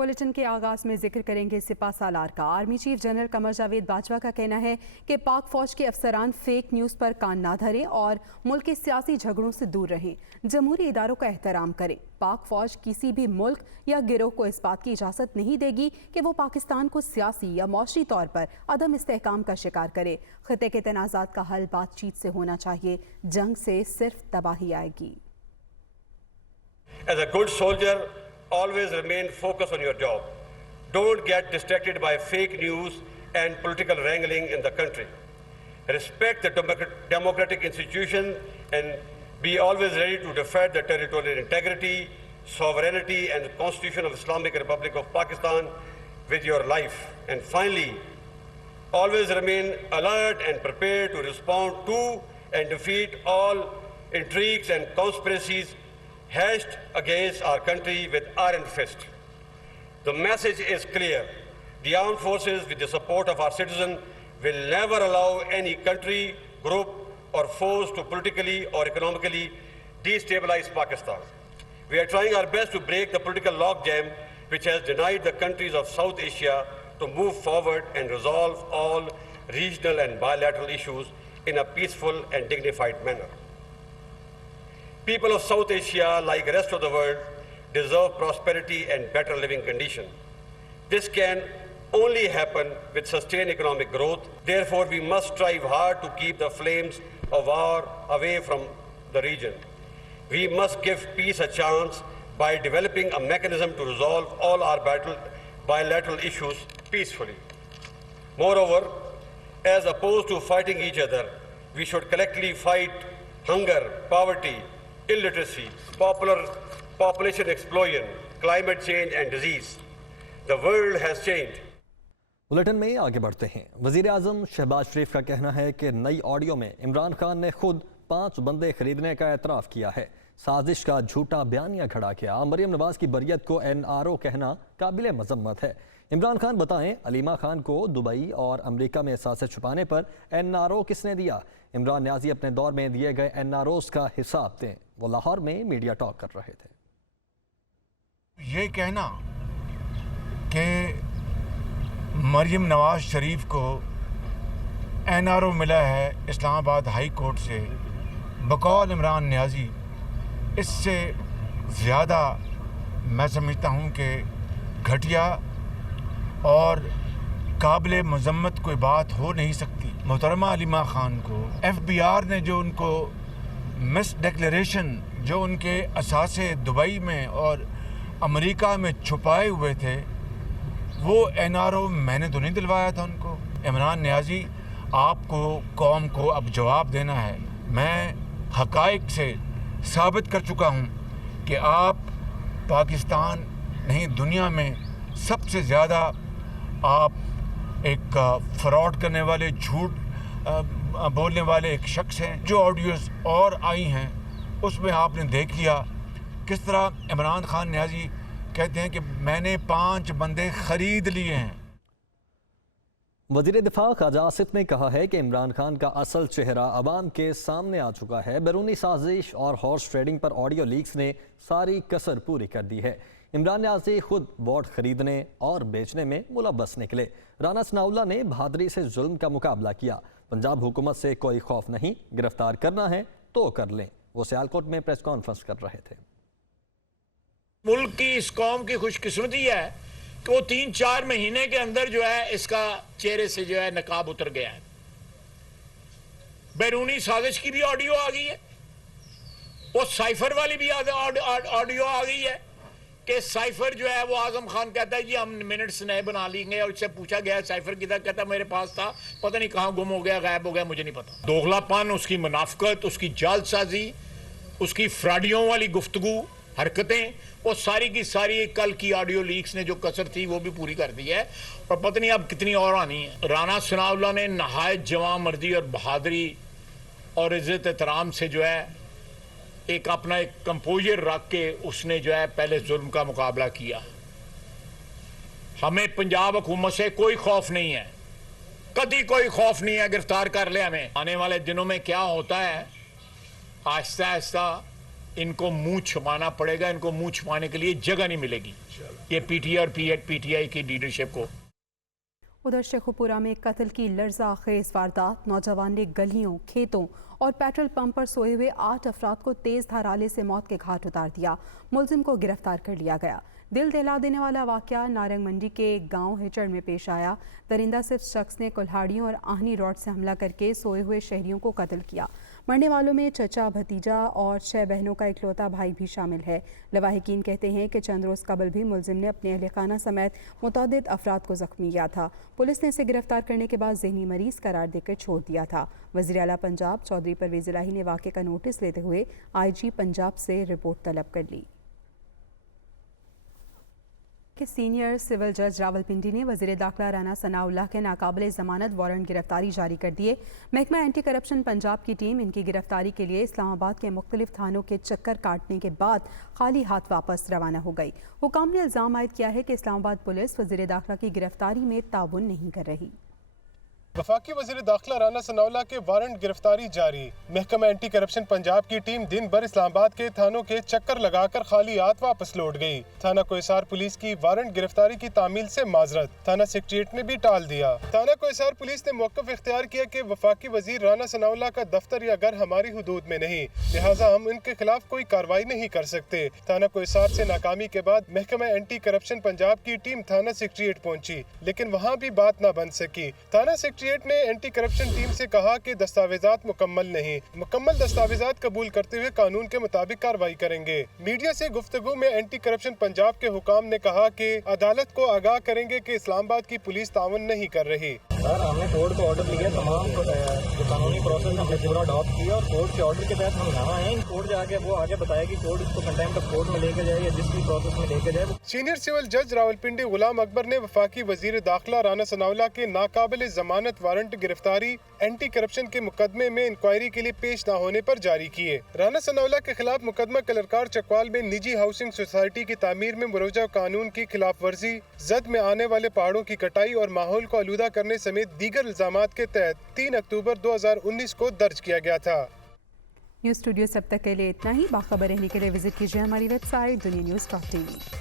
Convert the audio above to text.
Bulletin के आगाज में जिक्र करेंगे सिपा सालार का। Army chief general Qamar Javed Bajwa का कहना है कि पाक फौज के अफसरान फेक न्यूज़ पर कान ना धरें और मुल्क के सियासी झगड़ों से दूर रहें, जमहूरी इदारों का एहतराम करें। पाक फौज किसी भी मुल्क या गिरोह को इस बात की इजाज़त नहीं देगी कि वो पाकिस्तान को सियासी या मौशी तौर पर अदम इस्तेहकाम का शिकार करे। खिते के तनाज़ात का हल बातचीत से होना चाहिए, जंग से सिर्फ तबाही आएगी। As a good soldier, always remain focused on your job. Don't get distracted by fake news and political wrangling in the country. Respect the democratic institutions and be always ready to defend the territorial integrity, sovereignty and Constitution of Islamic Republic of Pakistan with your life. And finally, always remain alert and prepared to respond to and defeat all intrigues and conspiracies hatched against our country with iron fist. The message is clear. The armed forces, with the support of our citizens, will never allow any country, group or force to politically or economically destabilize Pakistan. We are trying our best to break the political logjam which has denied the countries of South Asia to move forward and resolve all regional and bilateral issues in a peaceful and dignified manner. People of South Asia, like the rest of the world, deserve prosperity and better living conditions. This can only happen with sustained economic growth. Therefore, we must strive hard to keep the flames of war away from the region. We must give peace a chance by developing a mechanism to resolve all our bilateral issues peacefully. Moreover, as opposed to fighting each other, we should collectively fight hunger, poverty, illiteracy, population explosion, climate change and disease. The world has changed. Bulletin में आगे बढ़ते हैं। वजीर आजम शहबाज शरीफ का कहना है कि नई ऑडियो में इमरान खान ने खुद 5 बंदे खरीदने का एतराफ़ किया है। साजिश का झूठा बयानिया खड़ा किया। मरियम नवाज की बरियत को NRO कहना काबिल मजम्मत है। इमरान खान बताएं, अलीमा खान को दुबई और अमेरिका में एहसास छुपाने पर NRO किसने दिया? इमरान न्याजी अपने दौर में दिए गए NROs का हिसाब दें। वो लाहौर में मीडिया टॉक कर रहे थे। ये कहना कि मरियम नवाज शरीफ को NRO मिला है इस्लामाबाद हाई कोर्ट से बकौल इमरान न्याजी, इससे ज़्यादा मैं समझता हूँ कि घटिया और काबिल मजम्मत कोई बात हो नहीं सकती। मोहतरमा अलीमा खान को FBR ने जो उनको मिस डिक्लेरेशन जो उनके असासे दुबई में और अमेरिका में छुपाए हुए थे, वो NRO मैंने तो नहीं दिलवाया था उनको। इमरान न्याजी, आपको कौम को अब जवाब देना है। मैं हक़ाइक़ से साबित कर चुका हूँ कि आप पाकिस्तान नहीं दुनिया में सबसे ज़्यादा आप एक फ्रॉड करने वाले, झूठ बोलने वाले एक शख्स हैं। जो ऑडियोज़ और आई हैं उसमें आपने देख लिया किस तरह इमरान खान न्याजी कहते हैं कि मैंने 5 बंदे खरीद लिए हैं। वज़ीर दिफा ख्वाजा आसिफ ने कहा है कि इमरान खान का असल चेहरा अवाम के सामने आ चुका है। बैरूनी साजिश और हॉर्स ट्रेडिंग पर ऑडियो लीक्स ने सारी कसर पूरी कर दी है। इमरान न्याजी खुद वोट खरीदने और बेचने में मुलव्वस निकले। राना सनाउल्लाह ने बहादुरी से जुल्म का मुकाबला किया। पंजाब हुकूमत से कोई खौफ नहीं, गिरफ्तार करना है तो कर लें। वो सियालकोट में प्रेस कॉन्फ्रेंस कर रहे थे। मुल्क की इस कौम की खुशकिस्मती है कि वो 3-4 महीने के अंदर जो है इसका चेहरे से जो है नकाब उतर गया है। बैरूनी साजिश की भी ऑडियो आ गई है, वो साइफर वाली भी ऑडियो आ गई है कि साइफर जो है वो आजम खान कहता है जी हम मिनट्स नए बना लेंगे, और इससे पूछा गया साइफर किधर, कहता मेरे पास था, पता नहीं कहाँ गुम हो गया, गायब हो गया, मुझे नहीं पता। दोगलापन, उसकी मुनाफकत, उसकी जालसाजी, उसकी फ्रॉडियों वाली गुफ्तगू, हरकतें, वो सारी की सारी कल की ऑडियो लीक्स ने जो कसर थी वो भी पूरी कर दी है, और पता नहीं अब कितनी और आनी है। राना सनाउल्लाह ने नहायत जवां मर्दी और बहादुरी और इज्जत एहतराम से जो है एक अपना एक कंपोजर रख के उसने जो है पहले जुल्म का मुकाबला किया। हमें पंजाब हुकूमत से कोई खौफ नहीं है, कभी कोई खौफ नहीं है, गिरफ्तार कर ले हमें। आने वाले दिनों में क्या होता है, आहिस्ता आहिस्ता इनको मुंह छुपाना पड़ेगा, इनको मुंह छुपाने के लिए जगह नहीं मिलेगी। ये पीटीआई और पीटीआई की लीडरशिप को। उधर शेखुपुरा में कत्ल की लर्ज़ाखेज़ वारदात, नौजवान ने गलियों, खेतों और पेट्रोल पंप पर सोए हुए 8 अफराद को तेज धार आले से मौत के घाट उतार दिया। मुलजिम को गिरफ्तार कर लिया गया। दिल दहला देने वाला वाक़या नारंग मंडी के गांव हिचड़ में पेश आया। दरिंदा सिर्फ शख्स ने कुल्हाड़ियों और आहनी रॉड से हमला करके सोए हुए शहरियों को कत्ल किया। मरने वालों में चचा, भतीजा और 6 बहनों का इकलौता भाई भी शामिल है। लवाहिकीन कहते हैं कि चंद रोज़ कबल भी मुलजिम ने अपने अहल खाना समेत मुतअद्दिद अफराद को जख्मी किया था। पुलिस ने इसे गिरफ्तार करने के बाद ज़हनी मरीज करार देकर छोड़ दिया था। वज़ीर आला पंजाब चौधरी परवेज़ इलाही ने वाक़े का नोटिस लेते हुए IG पंजाब से रिपोर्ट तलब कर ली। के सीनियर सिविल जज रावलपिंडी ने वज़ीर दाखिला राना सनाउल्लाह के नाकाबिल ज़मानत वारंट गिरफ्तारी जारी कर दिए। महकमा एंटी करप्शन पंजाब की टीम इनकी गिरफ्तारी के लिए इस्लामाबाद के मुख्तलिफ थानों के चक्कर काटने के बाद खाली हाथ वापस रवाना हो गई। हुकाम ने इल्ज़ाम आयद किया है कि इस्लामाबाद पुलिस वज़ीर दाखिला की गिरफ्तारी में ताउन नहीं कर रही। वफाकी वज़ीर दाखिला राना सनाउल्लाह के वारंट गिरफ्तारी जारी। महकमा एंटी करप्शन पंजाब की टीम दिन भर इस्लामाबाद के थानों के चक्कर लगाकर खाली हाथ वापस लौट गई। थाना कोहिसार पुलिस की वारंट गिरफ्तारी की तामील से माजरत थाना सेक्रेटरीट ने भी टाल दिया। थाना कोहिसार पुलिस ने मौक़िफ़ इख्तियार किया कि वफाकी वज़ीर राना सनाउल्लाह का दफ्तर या घर हमारी हुदूद में नहीं, लिहाजा हम इनके खिलाफ कोई कार्रवाई नहीं कर सकते। थाना कोहिसार से नाकामी के बाद महकमा एंटी करप्शन पंजाब की टीम थाना सेक्रेटरीट पहुंची, लेकिन वहाँ भी बात न बन सकी। थाना सेक्रेटरीट ने एंटी करप्शन टीम से कहा कि दस्तावेजात मुकम्मल नहीं, मुकम्मल दस्तावेजात कबूल करते हुए कानून के मुताबिक कार्रवाई करेंगे। मीडिया से गुफ्तगू में एंटी करप्शन पंजाब के हुकाम ने कहा कि अदालत को आगाह करेंगे कि इस्लामाबाद की पुलिस तावन नहीं कर रही। सर, हमने कोर्ट को ऑर्डर लिया, तमाम जो कानूनी प्रोसेस हमने पूरा अडॉप्ट किया और कोर्ट के ऑर्डर के तहत हम यहाँ आए। कोर्ट जाके वो आगे बताया कि कोर्ट इसको कंटेम्प्ट ऑफ कोर्ट में लेके जाए या जिस भी प्रोसेस में लेके जाए। सीनियर सिविल जज रावलपिंडी गुलाम अकबर ने वफाकी वजीर दाखिला राना सनाउल्लाह के नाकाबिल जमानत वारंट गिरफ्तारी एंटी करप्शन के मुकदमे में इंक्वायरी के लिए पेश न होने पर जारी किए। राना सनाउल्लाह के खिलाफ मुकदमा कलरकार चकवाल में निजी हाउसिंग सोसाइटी की तामीर में मुरोजा कानून की खिलाफ वर्जी, जद में आने वाले पहाड़ों की कटाई और माहौल को आलूदा करने समेत दीगर इल्जामात के तहत 3 अक्टूबर 2019 को दर्ज किया गया था। न्यूज़ स्टूडियो से अब तक के लिए इतना ही। बाखबर रहने के लिए विजिट कीजिए हमारी वेबसाइट दुनिया न्यूज़.tv।